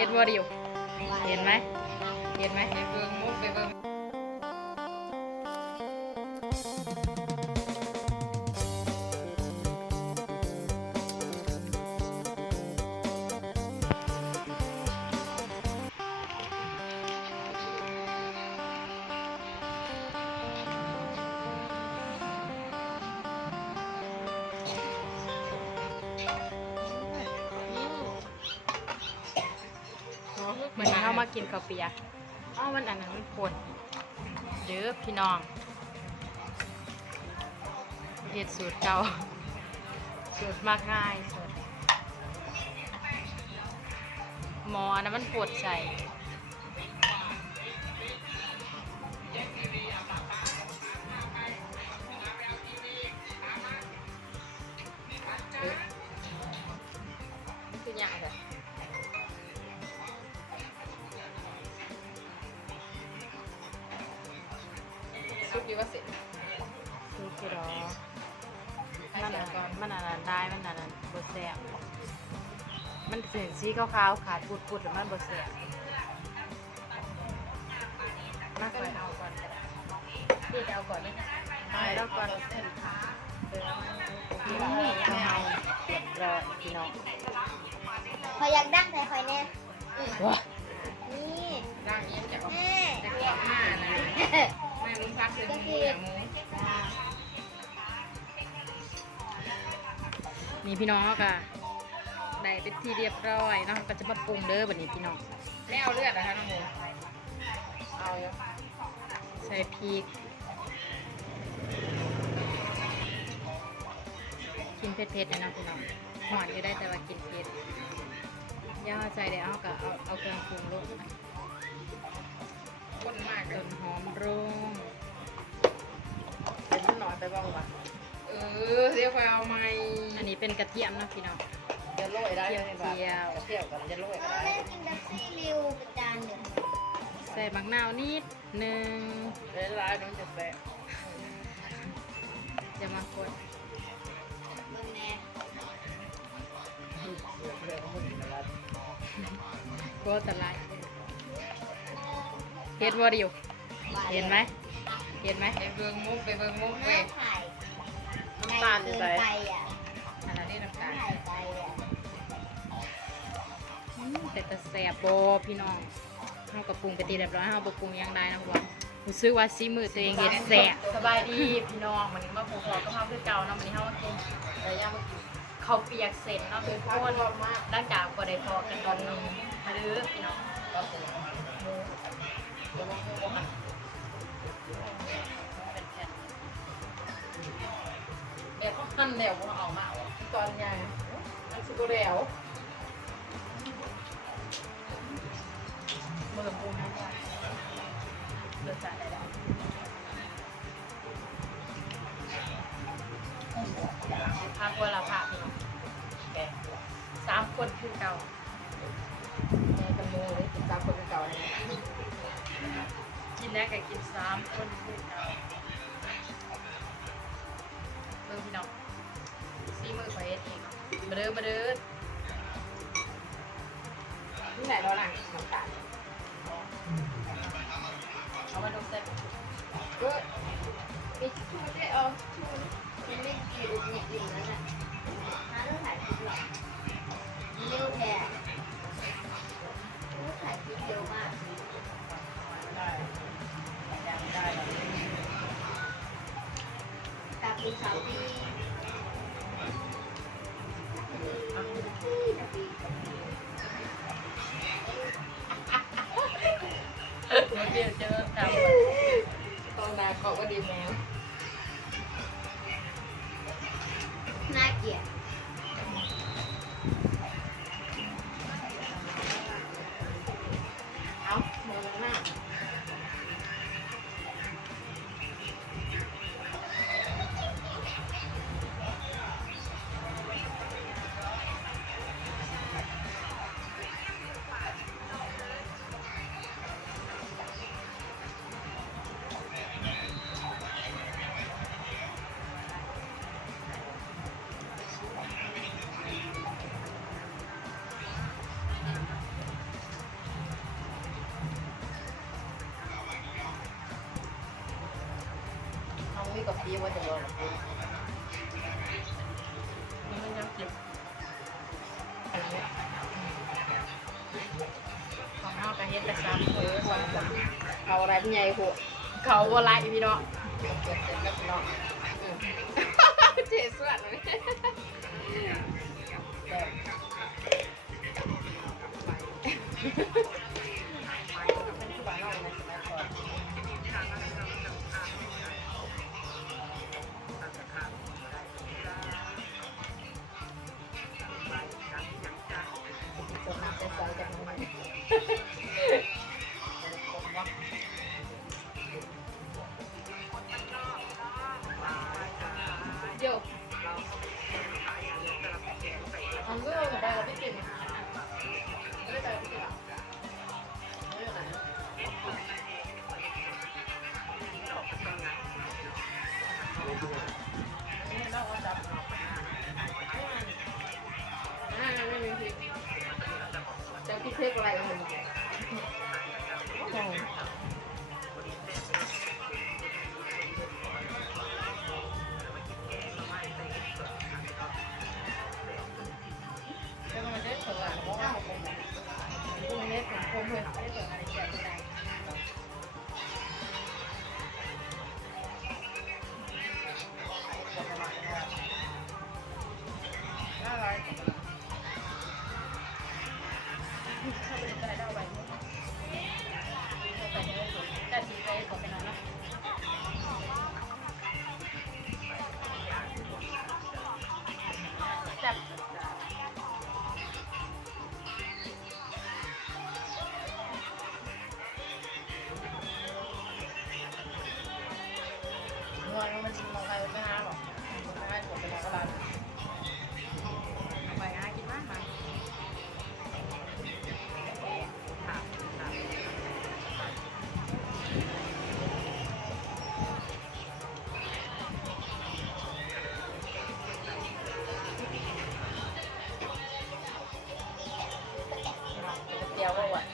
ฮ็ดบ่ดิวเห็นไหมเห็นไหมไปเบิ่งมุกไปเบิ่งเหมือนเข้ามากินข้าวเปียกมันอันนั้นมันปวดเด้อพี่น้องเฮ็ดสูตรเก่าสูตรมากง่ายสูตรหมออันนั้นมันปวดใส่คือยากแบบซุปดีว่าเสร็จสูตรที่รอมันอันนั้นได้มันอันนั้นบดแซ่บมันเสียงสีขาวๆขาดปุดๆหรือมันบดแซ่บมาก ก็ เล เลย ยเอาก่อนพี่จะเอาก่อนนี่ แล้วก่อน นี่ เอาให้เรียบร้อยพี่น้อง คอยอยากดั้งแต่คอยแน่ ว้า นี่ ร่างนี้จะออก แม่ จะกรอบมากนะแม่มึงพักซื้อหมูหมู นี่พี่น้องก็ได้เป็นที่เรียบร้อยเนาะก็จะมาปรุงเด้อบัดนี้พี่น้อง ไม่เอาเลือดนะคะน้องหมูเอาอยู่ ใส่พริกกินเผ็ดๆนะเนาะพี่น้องหวานก็ได้แต่ว่ากินเผ็ดย่าใจเดี๋ยวเอาเครื่องปรุงลง ข้นมากเล ต้ ย นหอมลง เป็นหน่อยไปบ้างวะเรียกว่าเอาไหม อันนี้เป็นกระเทียมเนาะพี่น้อง จะโรยได้เลย เจียว กระเทียมกันจะโรยก็ เรา ได้ เล่นกินดับซี่ริวเป็นจานหนึ่ง ใส่มะนาวนิดหนึ่ง เดี๋ยวร้านน้องจะแซ่บ จะมากด มึงแน่ ก็ตะไลเฮ็ดบ่ดิวเห็นไหมเห็นไหม ไปเบิ่งมุกไปเบิ่งมุกไป แม่ไข่ น้ำตาลอยู่ ไก่ ใส่ เกินไปอ่ะ อันนี้น้ำตาล ไข่ไปอ่ะ แต่จะแสบโบพี่น้องเฮากระปรุงไปตีเรียบร้อยเฮาบ่ปรุงยังได้นะว่ารู้สึกว่าซีมือตัวเองเฮ็ดแสบสบายดีพี่น้องวันนี้มาปลูกหอกกะเพราคือเก่าเนาะวันนี้เฮามากิน แต่ย่ามากิน ข้าวเปียกเสร็จเนาะคือคนหลังจากบ่ได้พอกันตอนนี้มาเด้อพี่น้อง ก็เป็นหมูเดี๋ยวมาหมูหั่น เป็นแผ่น เดี๋ยวเขาหั่นแล้วเขาเอามาเอาตอนใหญ่มันสุกแล้ว มือปรุงให้ได้เลือกจานได้แล้วพักเวลาพักพี่น้อง แกง 3 คนคือเก่า แกงกับหมูเลยกินตามคนเก่าเลย กินได้ก็กิน3 คนคือเก่าเบิ่งพี่น้องซีมือข่อยเฮ็ดเองเนาะมาเด้อมาเด้อ ที่ไหนเราหลังน้ำตาล เอามาดูเสร็จ ก็มีชูได้เอาชู มันไม่กินเนี่ยอยู่นั่นน่ะหาเรื่องถ่ายคลิปหรอกเร็วแท้เรื่องถ่ายคลิปเร็วมาก ได้ยังได้ ตามเป็นสาวดี เดี๋ยวเจอตาม ตอนนาเกาะว่าดีแมว น่าเกลียดเอามือหน้า ดีว่าจะบอก มันไม่ยังเก็บของนอกกระเฮ็ดไปซ้ำ เอาอะไรพี่ใหญ่หัว เขาว่าไรพี่น้อง เจ็บแล้วพี่น้อง เจ๊สวดเลย เป็นผู้บ่าวน้อยนะสมัยก่อนสมัครใจใส่กันไหม โยกอันก็ไปกับพี่ติ๋มไม่ได้ไปกับพี่ติ๋มไม่ได้ไหนไม่ต้องเอาจับไม่มีพี่จะพี่เทคอะไรกันหมดจะมาได้เปิดอ่ะเพราะว่าผมไม่ได้ผมเพื่อนไม่ได้เปิดอะไรแจกไม่ได้น่ารักถ้าเป็นใจได้ไปแต่เนี่ยแต่ทีใจผมเป็นอะไรจับงอนมันมองใครไม่ห้าหรอกไม่ให้ผมเป็นอะไรไปหากินมากมาเดียวก็หวาน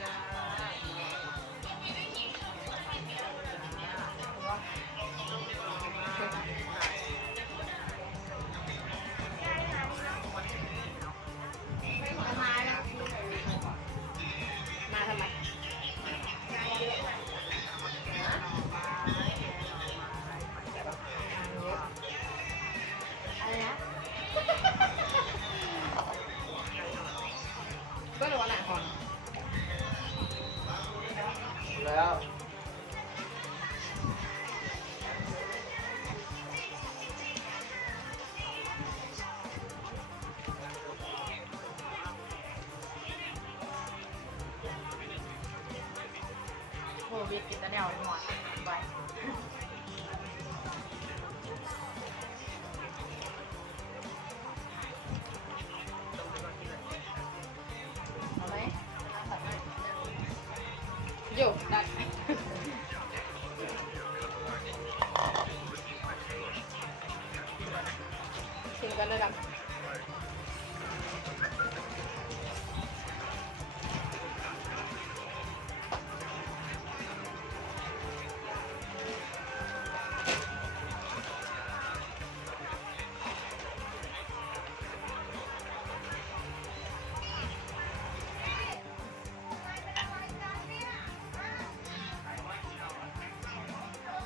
มาทำไมอะไรนะก็รู้ว่าหนักก่อน แล้ว โควิดติดตะแนวหมดไปเอาไหมโยกดันชิมกันเลยกัน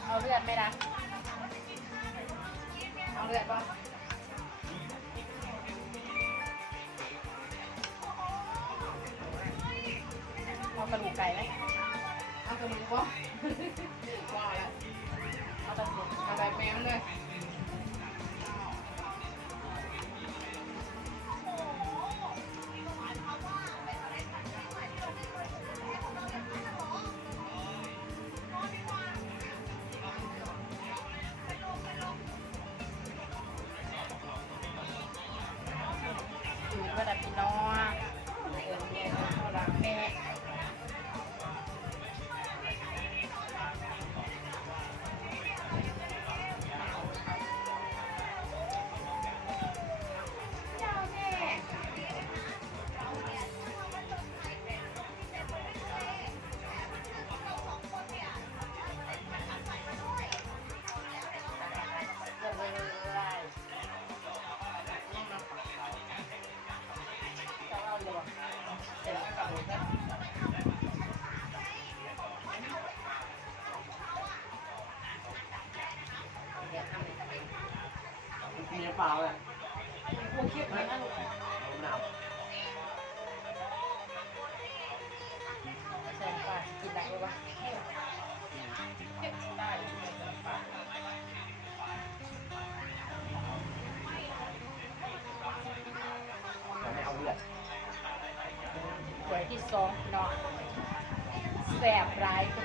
เอาเลือดไหมนะเอาเลือดป่ะเอากระดูกไก่ไหมเอากระดูกป่ะว่าแล้วเอากระดูกเอาแบบแมวเลยอยู่ระดับพี่น้องระดับแม่ ใส่ปลากินได้ปะ ไม่เอาเลือด ถ้วยที่2พี่น้องแสบร้ายก็